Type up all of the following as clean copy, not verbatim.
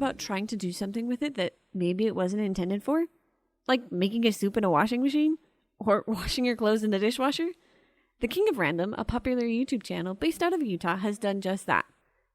about trying to do something with it that maybe it wasn't intended for? Like making a soup in a washing machine? Or washing your clothes in the dishwasher? The King of Random, a popular YouTube channel based out of Utah, has done just that.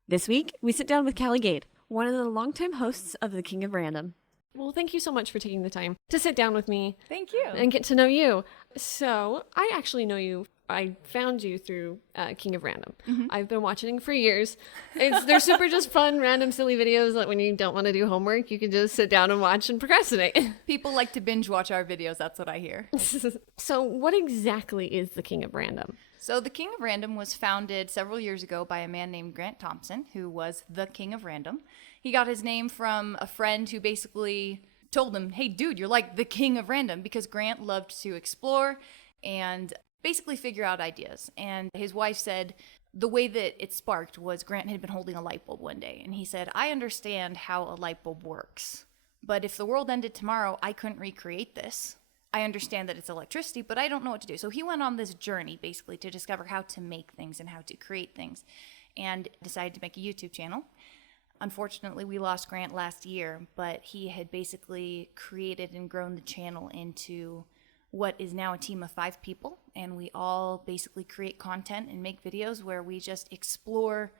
This week, we sit down with Calli Gade, one of the longtime hosts of the King of Random. Well, thank you so much for taking the time to sit down with me. Thank you. And get to know you. So, I actually know you. I found you through King of Random. Mm-hmm. I've been watching for years. They're super just fun, random, silly videos that when you don't want to do homework, you can just sit down and watch and procrastinate. People like to binge watch our videos. That's what I hear. So what exactly is the King of Random? So the King of Random was founded several years ago by a man named Grant Thompson, who was the King of Random. He got his name from a friend who basically told him, hey, dude, you're like the King of Random, because Grant loved to explore and basically figure out ideas. And his wife said the way that it sparked was Grant had been holding a light bulb one day. And he said, I understand how a light bulb works, but if the world ended tomorrow, I couldn't recreate this. I understand that it's electricity, but I don't know what to do. So he went on this journey basically to discover how to make things and how to create things, and decided to make a YouTube channel. Unfortunately, we lost Grant last year, but he had basically created and grown the channel into what is now a team of 5 people, and we all basically create content and make videos where we just explore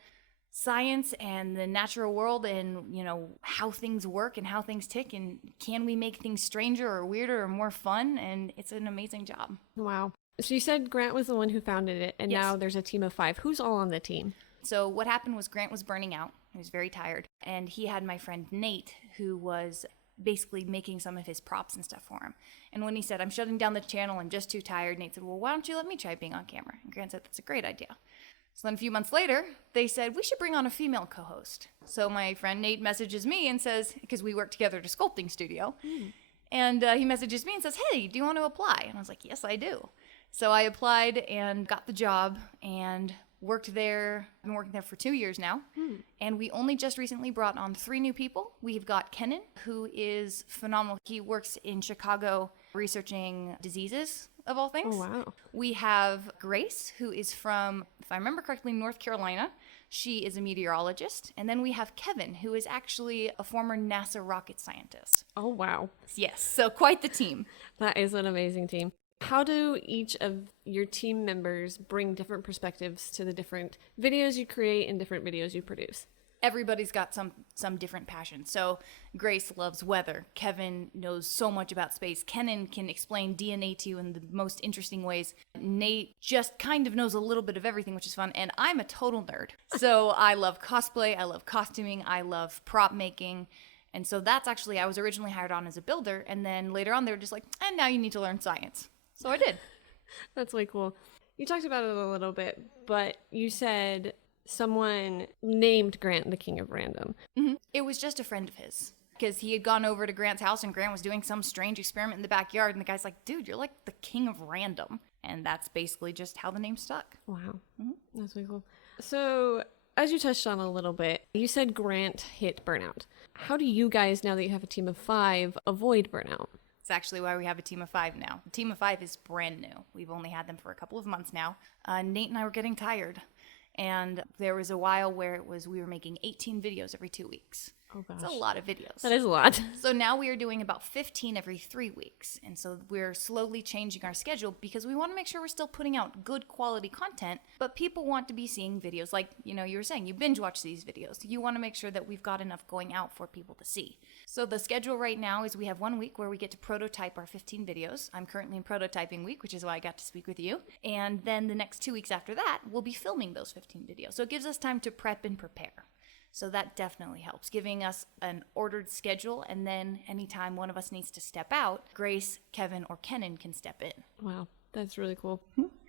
science and the natural world and, you know, how things work and how things tick, and can we make things stranger or weirder or more fun, and it's an amazing job. Wow. So you said Grant was the one who founded it, and Yes. Now there's a team of 5. Who's all on the team? So what happened was Grant was burning out. He was very tired, and he had my friend Nate, who was basically making some of his props and stuff for him. And when he said, I'm shutting down the channel, I'm just too tired, Nate said, well, why don't you let me try being on camera? And Grant said, that's a great idea. So then a few months later, they said, we should bring on a female co-host. So my friend Nate messages me and says, because we work together at a sculpting studio, and he messages me and says, hey, do you want to apply? And I was like, yes, I do. So I applied and got the job and worked there. I've been working there for 2 years now. And we only just recently brought on 3 new people. We've got Kenan, who is phenomenal. He works in Chicago researching diseases, of all things. Oh, wow. We have Grace, who is from, if I remember correctly, North Carolina. She is a meteorologist. And then we have Kevin, who is actually a former NASA rocket scientist. Oh, wow. Yes, so quite the team. That is an amazing team. How do each of your team members bring different perspectives to the different videos you create and different videos you produce? Everybody's got some different passions. So Grace loves weather. Kevin knows so much about space. Kenan can explain DNA to you in the most interesting ways. Nate just kind of knows a little bit of everything, which is fun. And I'm a total nerd. So I love cosplay. I love costuming. I love prop making. And so that's actually, I was originally hired on as a builder. And then later on, they were just like, and now you need to learn science. So I did. That's way cool. You talked about it a little bit, but you said someone named Grant the King of Random. Mm-hmm. It was just a friend of his, because he had gone over to Grant's house and Grant was doing some strange experiment in the backyard, and the guy's like, dude, you're like the King of Random. And that's basically just how the name stuck. Wow. Mm-hmm. That's really cool. So as you touched on a little bit, you said Grant hit burnout. How do you guys, now that you have a team of 5, avoid burnout? It's actually why we have a team of 5 now. The team of 5 is brand new. We've only had them for a couple of months now. Nate and I were getting tired. And there was a while where we were making 18 videos every 2 weeks. Oh, gosh. It's a lot of videos. That is a lot. So now we are doing about 15 every 3 weeks. And so we're slowly changing our schedule because we want to make sure we're still putting out good quality content, but people want to be seeing videos like, you were saying, you binge watch these videos. You want to make sure that we've got enough going out for people to see. So the schedule right now is we have 1 week where we get to prototype our 15 videos. I'm currently in prototyping week, which is why I got to speak with you. And then the next 2 weeks after that, we'll be filming those 15 videos. So it gives us time to prep and prepare. So that definitely helps, giving us an ordered schedule, and then anytime one of us needs to step out, Grace, Kevin, or Kenan can step in. Wow, that's really cool.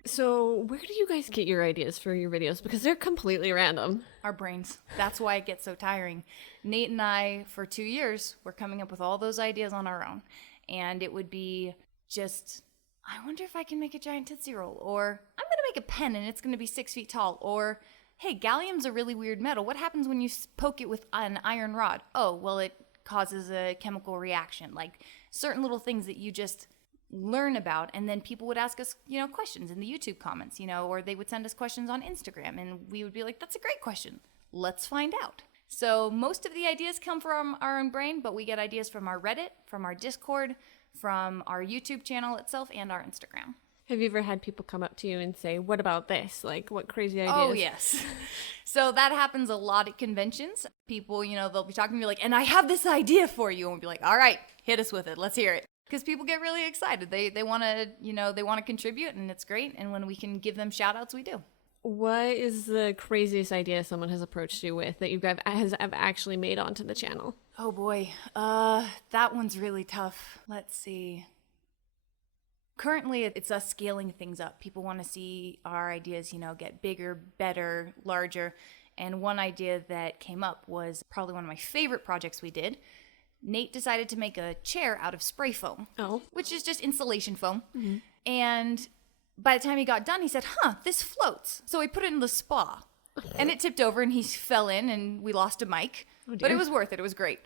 So where do you guys get your ideas for your videos? Because they're completely random. Our brains. That's why it gets so tiring. Nate and I, for 2 years, were coming up with all those ideas on our own. And it would be just, I wonder if I can make a giant Tootsie Roll, or I'm going to make a pen and it's going to be 6 feet tall, or hey, gallium's a really weird metal. What happens when you poke it with an iron rod? Oh, well, it causes a chemical reaction. Like certain little things that you just learn about. And then people would ask us, questions in the YouTube comments, or they would send us questions on Instagram. And we would be like, that's a great question. Let's find out. So most of the ideas come from our own brain, but we get ideas from our Reddit, from our Discord, from our YouTube channel itself, and our Instagram. Have you ever had people come up to you and say, what about this? Like, what crazy ideas? Oh, yes. So that happens a lot at conventions. People, they'll be talking to me like, and I have this idea for you. And we'll be like, all right, hit us with it. Let's hear it. Because people get really excited. They want to, they want to contribute, and it's great. And when we can give them shout outs, we do. What is the craziest idea someone has approached you with that you guys have actually made onto the channel? Oh, boy. That one's really tough. Let's see. Currently, it's us scaling things up. People want to see our ideas, get bigger, better, larger. And one idea that came up was probably one of my favorite projects we did. Nate decided to make a chair out of spray foam, which is just insulation foam. Mm-hmm. And by the time he got done, he said, this floats. So we put it in the spa. And it tipped over and he fell in and we lost a mic. Oh, but it was worth it. It was great.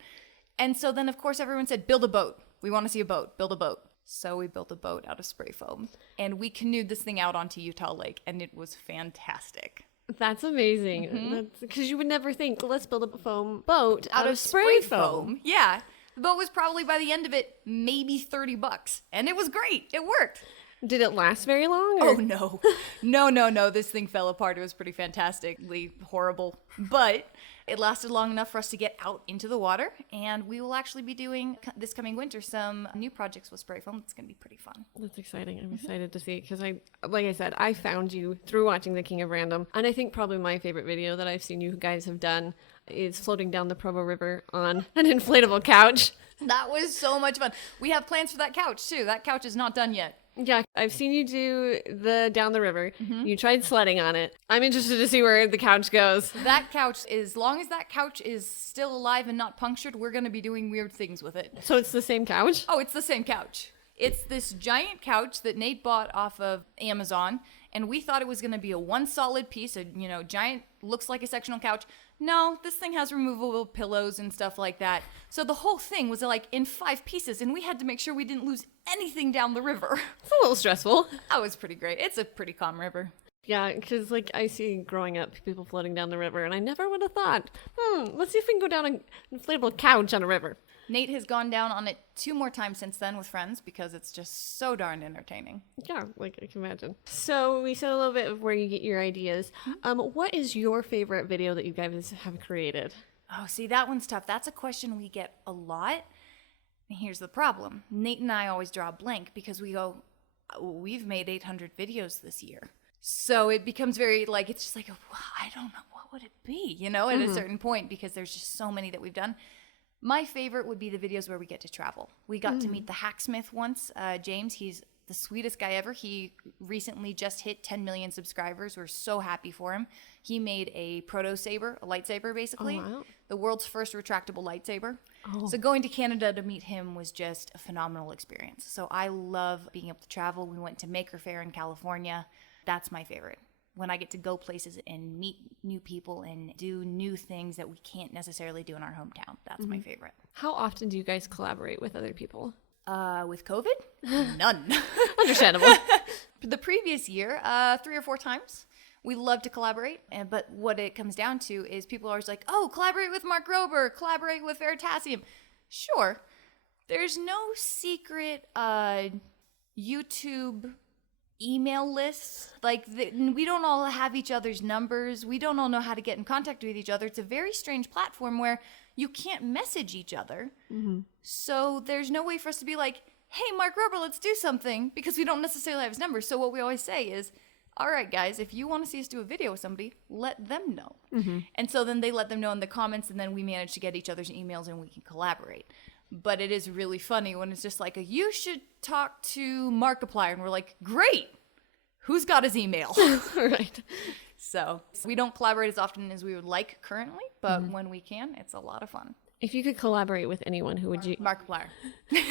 And so then, of course, everyone said, build a boat. We want to see a boat. Build a boat. So we built a boat out of spray foam, and we canoed this thing out onto Utah Lake, and it was fantastic. That's amazing. Mm-hmm. Because you would never think, let's build a foam boat out of spray foam. Yeah. The boat was probably, by the end of it, maybe $30, and it was great. It worked. Did it last very long? Or? Oh, no. No. This thing fell apart. It was pretty fantastically horrible. But it lasted long enough for us to get out into the water. And we will actually be doing, this coming winter, some new projects with spray foam. It's going to be pretty fun. That's exciting. I'm excited to see it because like I said, I found you through watching The King of Random. And I think probably my favorite video that I've seen you guys have done is floating down the Provo River on an inflatable couch. That was so much fun. We have plans for that couch, too. That couch is not done yet. Yeah, I've seen you do the down the river. Mm-hmm. You tried sledding on it. I'm interested to see where the couch goes. That couch, as long as that couch is still alive and not punctured, we're going to be doing weird things with it. So it's the same couch? Oh, it's the same couch. It's this giant couch that Nate bought off of Amazon, and we thought it was going to be a one solid piece, giant, looks like a sectional couch. No, this thing has removable pillows and stuff like that. So the whole thing was like in 5 pieces, and we had to make sure we didn't lose anything down the river. It's a little stressful. That was pretty great. It's a pretty calm river. Yeah, because I see growing up people floating down the river, and I never would have thought, let's see if we can go down an inflatable couch on a river. Nate has gone down on it 2 more times since then with friends because it's just so darn entertaining. Yeah, I can imagine. So we said a little bit of where you get your ideas. What is your favorite video that you guys have created? Oh, see, that one's tough. That's a question we get a lot. And here's the problem. Nate and I always draw a blank because we go, we've made 800 videos this year. So it becomes very it's just like, I don't know, what would it be, at a certain point because there's just so many that we've done. My favorite would be the videos where we get to travel. We got to meet the hacksmith once. James, he's the sweetest guy ever. He recently just hit 10 million subscribers. We're so happy for him. He made a proto-saber, a lightsaber basically. Oh, wow. The world's first retractable lightsaber. Oh. So going to Canada to meet him was just a phenomenal experience. So I love being able to travel. We went to Maker Faire in California. That's my favorite. When I get to go places and meet new people and do new things that we can't necessarily do in our hometown. That's my favorite. How often do you guys collaborate with other people? With COVID? None. Understandable. The previous year, 3 or 4 times. We love to collaborate, but what it comes down to is people are always like, oh, collaborate with Mark Grober, collaborate with Veritasium. Sure. There's no secret YouTube email lists. We don't all have each other's numbers. We don't all know how to get in contact with each other. It's a very strange platform where you can't message each other. Mm-hmm. So there's no way for us to be like, hey, Mark Rober, let's do something, because we don't necessarily have his number. So what we always say is, all right, guys, if you want to see us do a video with somebody, let them know. Mm-hmm. And so then they let them know in the comments, and then we manage to get each other's emails and we can collaborate. But it is really funny when it's just like, you should talk to Markiplier. And we're like, great. Who's got his email? Right. So we don't collaborate as often as we would like currently, but when we can, it's a lot of fun. If you could collaborate with anyone, who would you? Markiplier.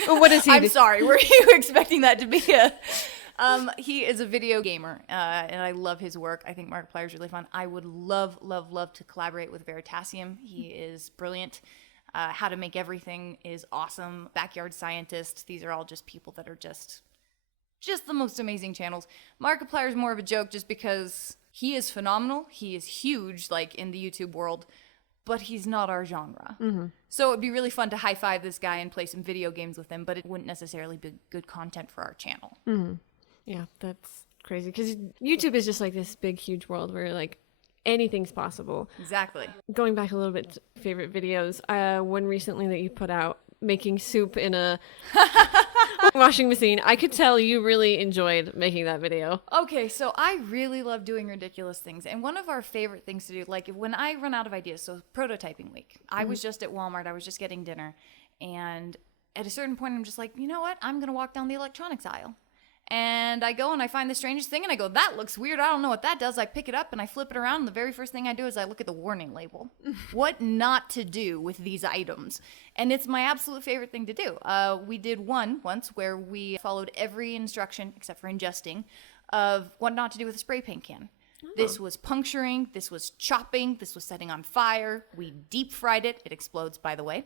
What is he? I'm sorry. Were you expecting that to be a... he is a video gamer, and I love his work. I think Markiplier is really fun. I would love to collaborate with Veritasium. He is brilliant. How to Make Everything is awesome. Backyard Scientist. These are all just people that are just the most amazing channels. Markiplier is more of a joke just because he is phenomenal. He is huge, in the YouTube world. but he's not our genre. So it would be really fun to high-five this guy and play some video games with him, but it wouldn't necessarily be good content for our channel. Yeah, that's crazy. Because YouTube is just like this big, huge world where like anything's possible. Exactly. Going back a little bit to favorite videos, one recently that you put out, making soup in a washing machine. I could tell you really enjoyed making that video. Okay, so I really love doing ridiculous things. And one of our favorite things to do, like when I run out of ideas, so prototyping week, I was just at Walmart, I was just getting dinner. And at a certain point, I'm just like, you know what? I'm going to walk down the electronics aisle. And I go and I find the strangest thing and I go, that looks weird. I don't know what that does. I pick it up and I flip it around. And the very first thing I do is I look at the warning label. What not to do with these items. And it's my absolute favorite thing to do. We did one once where we followed every instruction, except for ingesting, of what not to do with a spray paint can. This was puncturing, this was chopping, this was setting on fire. We deep fried it. It explodes, by the way.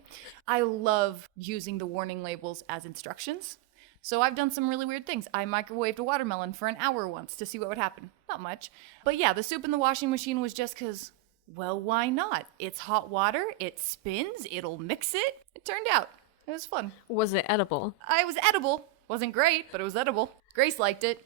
I love using the warning labels as instructions. So I've done some really weird things. I microwaved a watermelon for an hour once to see what would happen. Not much. But yeah, the soup in the washing machine was just because, well, why not? It's hot water, it spins, it'll mix it. It turned out. It was fun. Was it edible? It was edible. Wasn't great, but it was edible. Grace liked it.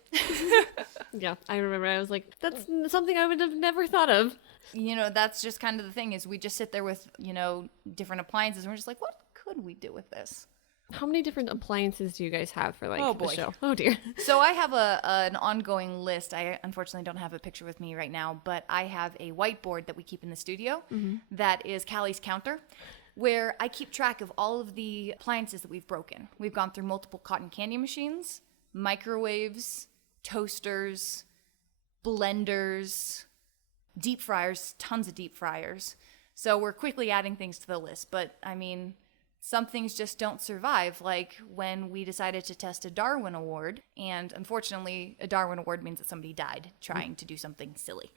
Yeah, I remember I was like, that's something I would have never thought of. You know, that's just kind of the thing is we just sit there with, you know, different appliances and we're just like, what could we do with this? How many different appliances do you guys have for like boy. the show? Oh dear. So I have an ongoing list. I unfortunately don't have a picture with me right now, but I have a whiteboard that we keep in the studio that is Calli's counter, where I keep track of all of the appliances that we've broken. We've gone through multiple cotton candy machines, microwaves, toasters, blenders, deep fryers, tons of deep fryers. So we're quickly adding things to the list. But I mean, some things just don't survive, like when we decided to test a Darwin Award, and unfortunately, a Darwin Award means that somebody died trying to do something silly,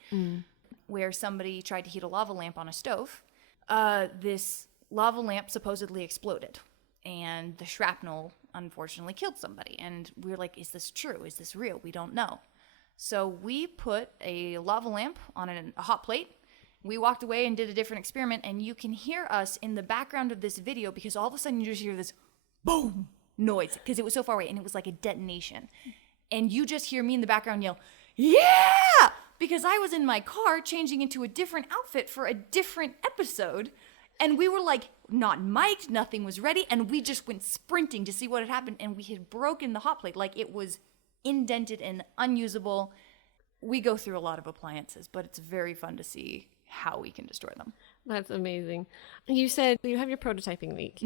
where somebody tried to heat a lava lamp on a stove. This lava lamp supposedly exploded, and the shrapnel unfortunately killed somebody, and we were like, is this true? Is this real? We don't know. So we put a lava lamp on a hot plate. We walked away and did a different experiment, and you can hear us in the background of this video because all of a sudden you just hear this boom noise because it was so far away, and it was like a detonation. And you just hear me in the background yell, yeah! Because I was in my car changing into a different outfit for a different episode, and we were like not mic'd, nothing was ready, and we just went sprinting to see what had happened, and we had broken the hot plate. Like, it was indented and unusable. We go through a lot of appliances, but it's very fun to see how we can destroy them. That's amazing. You said you have your prototyping week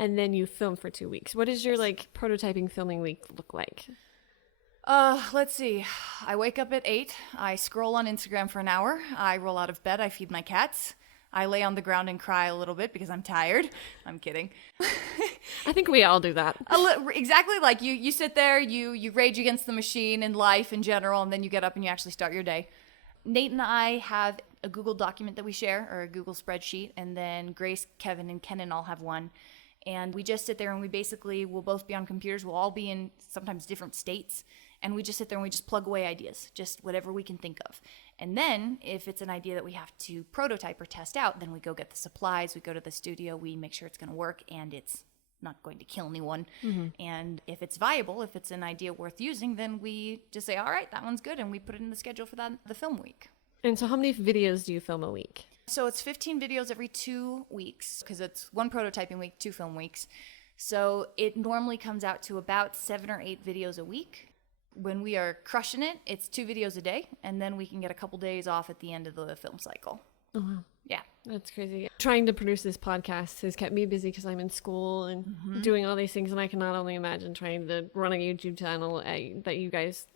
and then you film for 2 weeks. What does your like prototyping filming week look like? Let's see. I wake up at 8. I scroll on Instagram for an hour. I roll out of bed. I feed my cats. I lay on the ground and cry a little bit because I'm tired. I'm kidding. I think we all do that. Exactly. Like you sit there, you rage against the machine and life in general, and then you get up and you actually start your day. Nate and I have a Google document that we share, or a Google spreadsheet, and then Grace, Kevin, and Kenan all have one. And we just sit there and we basically will both be on computers. We'll all be in sometimes different states. And we just sit there and we just plug away ideas, just whatever we can think of. And then if it's an idea that we have to prototype or test out, then we go get the supplies, we go to the studio, we make sure it's going to work and it's not going to kill anyone. And if it's viable, if it's an idea worth using, then we just say, all right, that one's good. And we put it in the schedule for the film week. And so how many videos do you film a week? So it's 15 videos every 2 weeks because it's 1 prototyping week, 2 film weeks. So it normally comes out to about 7 or 8 videos a week. When we are crushing it, it's 2 videos a day, and then we can get a couple days off at the end of the film cycle. Oh, wow. Yeah. That's crazy. Trying to produce this podcast has kept me busy because I'm in school and doing all these things, and I cannot only imagine trying to run a YouTube channel that you guys,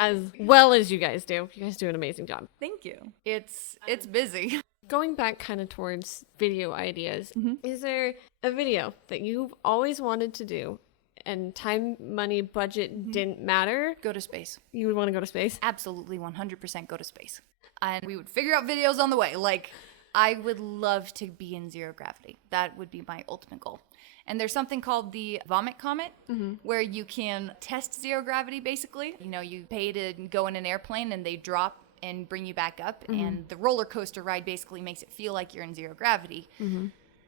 as well as you guys do. You guys do an amazing job. Thank you. It's busy. Going back kind of towards video ideas, is there a video that you've always wanted to do and time, money, budget didn't matter? Go to space. You would want to go to space? Absolutely, 100% go to space. And we would figure out videos on the way. Like, I would love to be in zero gravity. That would be my ultimate goal. And there's something called the Vomit Comet, where you can test zero gravity, basically. You know, you pay to go in an airplane and they drop and bring you back up. And the roller coaster ride basically makes it feel like you're in zero gravity.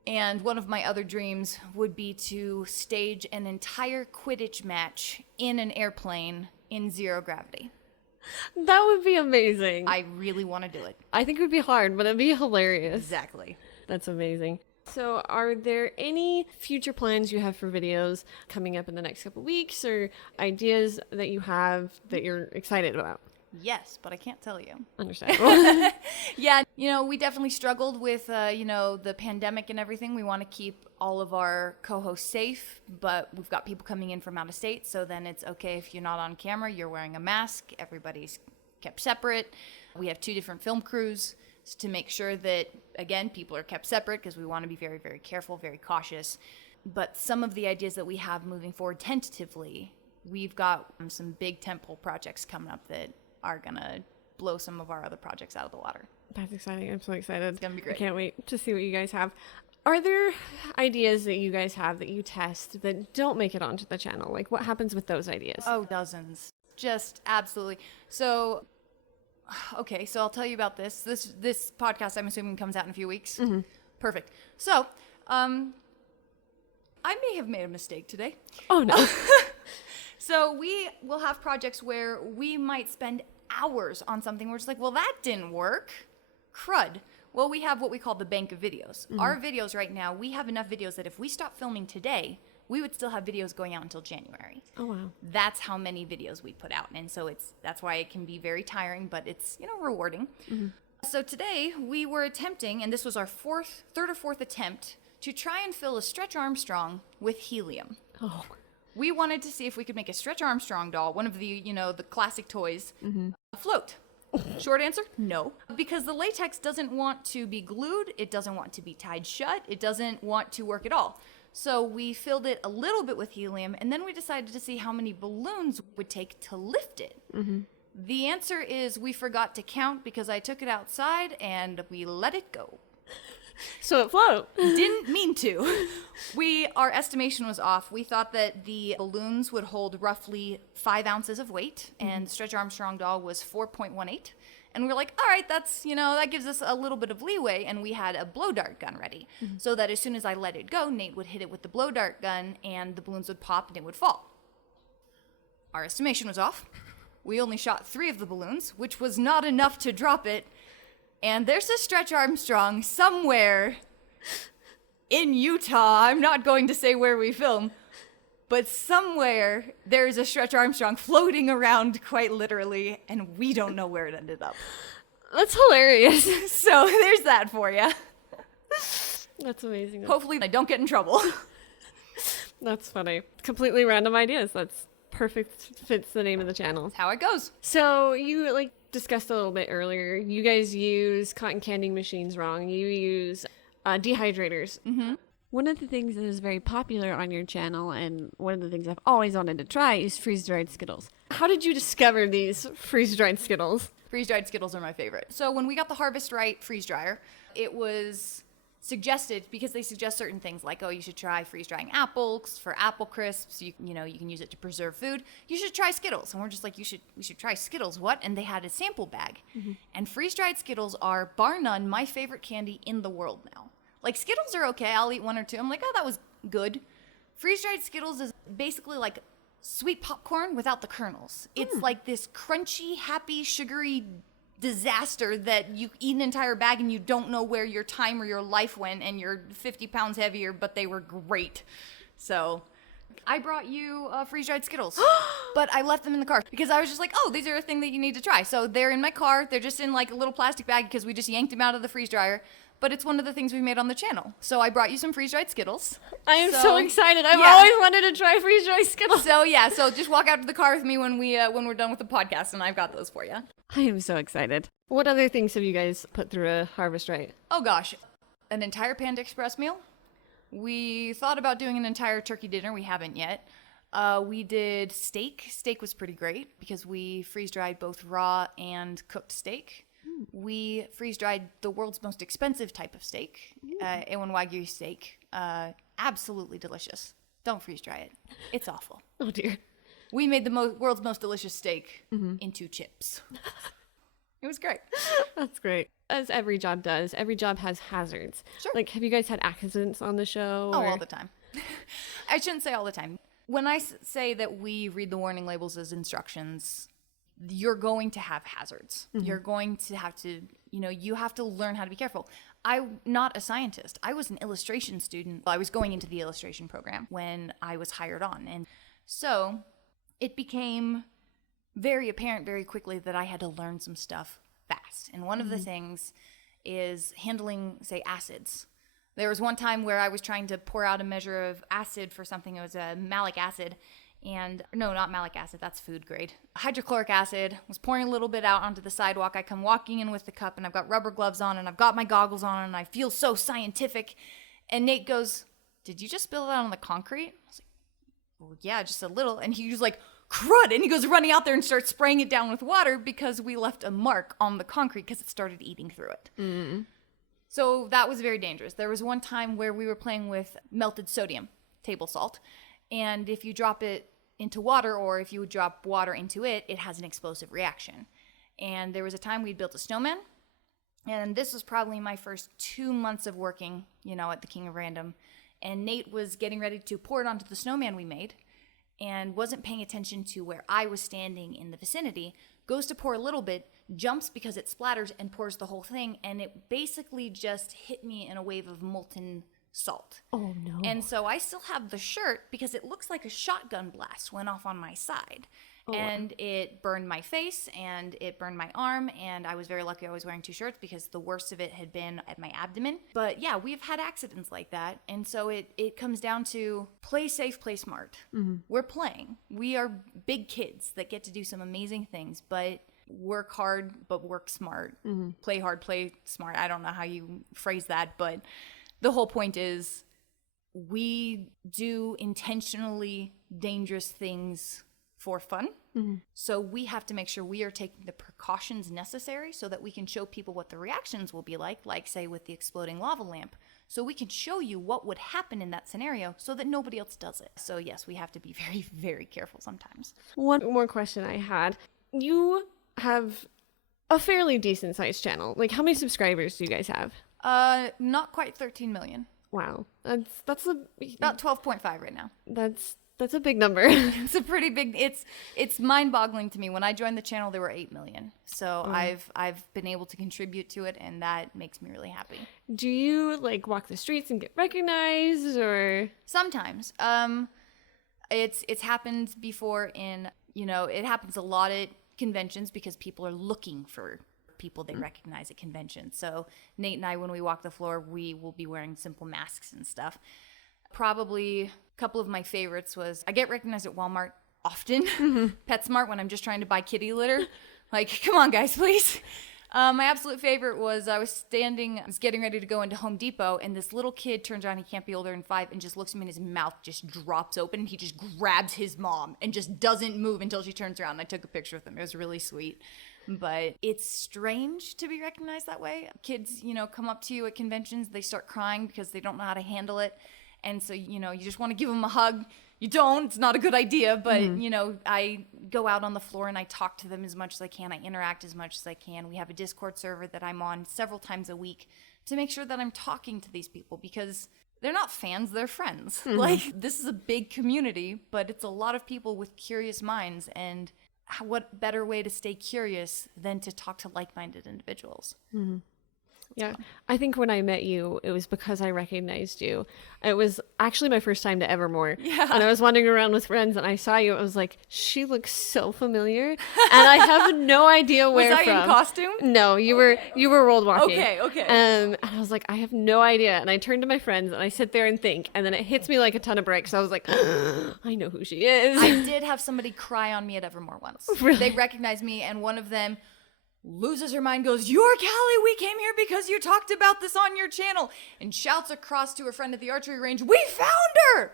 And one of my other dreams would be to stage an entire Quidditch match in an airplane in zero gravity. That would be amazing. I really want to do it. I think it would be hard, but it'd be hilarious. Exactly. That's amazing. So are there any future plans you have for videos coming up in the next couple weeks, or ideas that you have that you're excited about? Yes, but I can't tell you. Understandable. Yeah, we definitely struggled with, the pandemic and everything. We want to keep all of our co-hosts safe, but we've got people coming in from out of state, so then it's okay if you're not on camera, you're wearing a mask, everybody's kept separate. We have 2 different film crews to make sure that, again, people are kept separate because we want to be very, very careful, very cautious. But some of the ideas that we have moving forward tentatively, we've got some big tentpole projects coming up that are going to blow some of our other projects out of the water. That's exciting. I'm so excited. It's going to be great. I can't wait to see what you guys have. Are there ideas that you guys have that you test that don't make it onto the channel? Like, what happens with those ideas? Oh, dozens. Just absolutely. So, okay, so I'll tell you about this. This podcast, I'm assuming, comes out in a few weeks. Perfect. So, I may have made a mistake today. Oh, no. So we will have projects where we might spend hours on something. We're just like, well, that didn't work. Crud. Well, we have what we call the bank of videos. Our videos right now, we have enough videos that if we stop filming today, we would still have videos going out until January. Oh, wow. That's how many videos we put out. And so that's why it can be very tiring, but it's, rewarding. So today we were attempting, and this was our third or fourth attempt, to try and fill a Stretch Armstrong with helium. Oh. We wanted to see if we could make a Stretch Armstrong doll, one of the, the classic toys, float. Short answer, no. Because the latex doesn't want to be glued, it doesn't want to be tied shut, it doesn't want to work at all. So we filled it a little bit with helium, and then we decided to see how many balloons it would take to lift it. The answer is we forgot to count because I took it outside and we let it go. So it float. Didn't mean to. Our estimation was off. We thought that the balloons would hold roughly 5 ounces of weight, and Stretch Armstrong doll was 4.18. And we were like, all right, that's, that gives us a little bit of leeway. And we had a blow dart gun ready so that as soon as I let it go, Nate would hit it with the blow dart gun and the balloons would pop and it would fall. Our estimation was off. We only shot 3 of the balloons, which was not enough to drop it. And there's a Stretch Armstrong somewhere in Utah. I'm not going to say where we film, but somewhere there's a Stretch Armstrong floating around quite literally, and we don't know where it ended up. That's hilarious. So there's that for you. That's amazing. Hopefully I don't get in trouble. That's funny. Completely random ideas. That's perfect. Fits the name of the channel. That's how it goes. So you discussed a little bit earlier. You guys use cotton candying machines wrong. You use dehydrators. One of the things that is very popular on your channel, and one of the things I've always wanted to try, is freeze-dried Skittles. How did you discover these freeze-dried Skittles? Freeze-dried Skittles are my favorite. So when we got the Harvest Right freeze dryer, it was suggested, because they suggest certain things like, oh, you should try freeze-drying apples for apple crisps. You can use it to preserve food. You should try Skittles. And we're just like, we should try Skittles. What? And they had a sample bag. And freeze-dried Skittles are, bar none, my favorite candy in the world now. Like, Skittles are okay. I'll eat 1 or 2. I'm like, oh, that was good. Freeze-dried Skittles is basically like sweet popcorn without the kernels. It's like this crunchy, happy, sugary disaster that you eat an entire bag and you don't know where your time or your life went, and you're 50 pounds heavier, but they were great. So I brought you freeze-dried Skittles, but I left them in the car because I was just like, oh, these are a thing that you need to try. So they're in my car. They're just in like a little plastic bag because we just yanked them out of the freeze dryer. But it's one of the things we made on the channel. So I brought you some freeze-dried Skittles. I am so excited. I've always wanted to try freeze-dried Skittles. So just walk out to the car with me when we're done with the podcast, and I've got those for you. I am so excited. What other things have you guys put through a Harvest Right? Oh gosh, an entire Panda Express meal. We thought about doing an entire turkey dinner. We haven't yet. We did steak. Steak was pretty great because we freeze-dried both raw and cooked steak. We freeze-dried the world's most expensive type of steak, A1 Wagyu steak. Absolutely delicious. Don't freeze-dry it. It's awful. Oh, dear. We made the world's most delicious steak into chips. It was great. That's great. As every job does, every job has hazards. Sure. Like, have you guys had accidents on the show? Oh, all the time. I shouldn't say all the time. When I say that we read the warning labels as instructions, you're going to have hazards. You're going to have to, you have to learn how to be careful. I'm not a scientist. I was an illustration student. I was going into the illustration program when I was hired on. And so it became very apparent very quickly that I had to learn some stuff fast. And one of the things is handling, say, acids. There was one time where I was trying to pour out a measure of acid for something. It was a malic acid. And no, not malic acid. That's food grade. Hydrochloric acid. Was pouring a little bit out onto the sidewalk. I come walking in with the cup, and I've got rubber gloves on, and I've got my goggles on, and I feel so scientific. And Nate goes, "Did you just spill it out on the concrete?" I was like, "Well, yeah, just a little." And he was like, "Crud!" And he goes running out there and starts spraying it down with water because we left a mark on the concrete because it started eating through it. So that was very dangerous. There was one time where we were playing with melted sodium, table salt, and if you drop it into water, or if you would drop water into it, it has an explosive reaction. And there was a time we'd built a snowman, and this was probably my first 2 months of working, at the King of Random, and Nate was getting ready to pour it onto the snowman we made, and wasn't paying attention to where I was standing in the vicinity, goes to pour a little bit, jumps because it splatters and pours the whole thing, and it basically just hit me in a wave of molten salt. Oh, no. And so I still have the shirt because it looks like a shotgun blast went off on my side. And it burned my face and it burned my arm, and I was very lucky I was wearing 2 shirts because the worst of it had been at my abdomen. But yeah, we've had accidents like that, and so it comes down to play safe, play smart. We're playing. We are big kids that get to do some amazing things, but work hard, but work smart. Play hard, play smart. I don't know how you phrase that, but the whole point is we do intentionally dangerous things for fun. So we have to make sure we are taking the precautions necessary so that we can show people what the reactions will be like say with the exploding lava lamp. So we can show you what would happen in that scenario so that nobody else does it. So yes, we have to be very, very careful sometimes. One more question I had. You have a fairly decent sized channel. Like, how many subscribers do you guys have? Not quite 13 million. Wow. That's About 12.5 right now. That's a big number. It's a pretty big, it's mind-boggling to me. When I joined the channel, there were 8 million. So I've been able to contribute to it, and that makes me really happy. Do you walk the streets and get recognized, or? Sometimes. It's happened before it happens a lot at conventions because people are looking for people they recognize at conventions. So Nate and I, when we walk the floor, we will be wearing simple masks and stuff. Probably a couple of my favorites was I get recognized at Walmart often. PetSmart when I'm just trying to buy kitty litter. Like, come on, guys, please. My absolute favorite was I was getting ready to go into Home Depot, and this little kid turns around, he can't be older than 5, and just looks at me, and his mouth just drops open, and he just grabs his mom and just doesn't move until she turns around. And I took a picture with him. It was really sweet. But it's strange to be recognized that way. Kids, come up to you at conventions, they start crying because they don't know how to handle it. And so, you just want to give them a hug. You don't. It's not a good idea. But, I go out on the floor and I talk to them as much as I can. I interact as much as I can. We have a Discord server that I'm on several times a week to make sure that I'm talking to these people because they're not fans. They're friends. This is a big community, but it's a lot of people with curious minds. And what better way to stay curious than to talk to like-minded individuals? Yeah, I think when I met you, it was because I recognized you. It was actually my first time to Evermore. Yeah. And I was wandering around with friends and I saw you. I was like, she looks so familiar. And I have no idea where was I from. in costume? No, you were world walking. Okay. And I was like, I have no idea. And I turned to my friends and I sit there and think. And then it hits me like a ton of bricks. I was like, I know who she is. I did have somebody cry on me at Evermore once. Really? They recognized me, and one of them loses her mind, goes, "You're Calli, we came here because you talked about this on your channel," and shouts across to her friend at the archery range, "We found her!"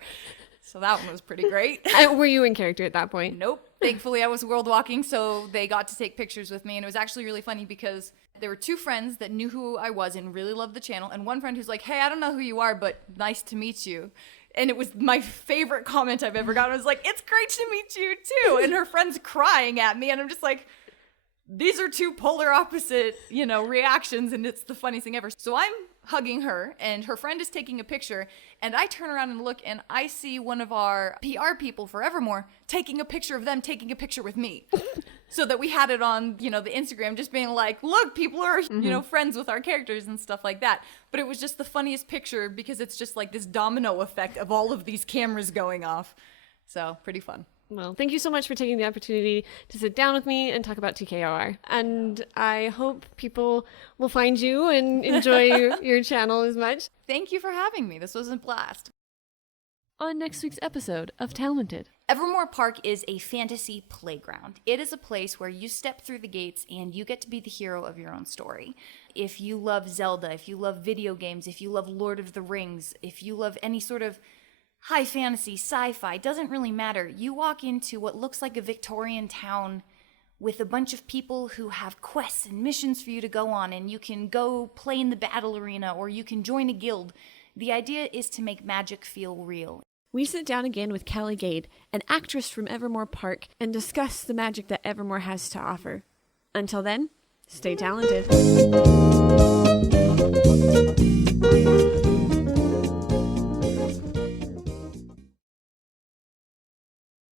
So that one was pretty great. Were you in character at that point? Nope. Thankfully, I was world walking, so they got to take pictures with me, and it was actually really funny because there were 2 friends that knew who I was and really loved the channel, and one friend who's like, "Hey, I don't know who you are, but nice to meet you." And it was my favorite comment I've ever gotten. I was like, "It's great to meet you, too." And her friend's crying at me, and I'm just like, these are two polar opposite, reactions, and it's the funniest thing ever. So I'm hugging her, and her friend is taking a picture, and I turn around and look, and I see one of our PR people for Evermore taking a picture of them taking a picture with me. So that we had it on, the Instagram, just being like, look, people are, friends with our characters and stuff like that. But it was just the funniest picture because it's just like this domino effect of all of these cameras going off. So pretty fun. Well, thank you so much for taking the opportunity to sit down with me and talk about TKOR. And I hope people will find you and enjoy your channel as much. Thank you for having me. This was a blast. On next week's episode of Talented. Evermore Park is a fantasy playground. It is a place where you step through the gates and you get to be the hero of your own story. If you love Zelda, if you love video games, if you love Lord of the Rings, if you love any sort of high fantasy, sci-fi, doesn't really matter. You walk into what looks like a Victorian town with a bunch of people who have quests and missions for you to go on, and you can go play in the battle arena or you can join a guild. The idea is to make magic feel real. We sit down again with Calli Gade, an actress from Evermore Park, and discuss the magic that Evermore has to offer. Until then, stay talented.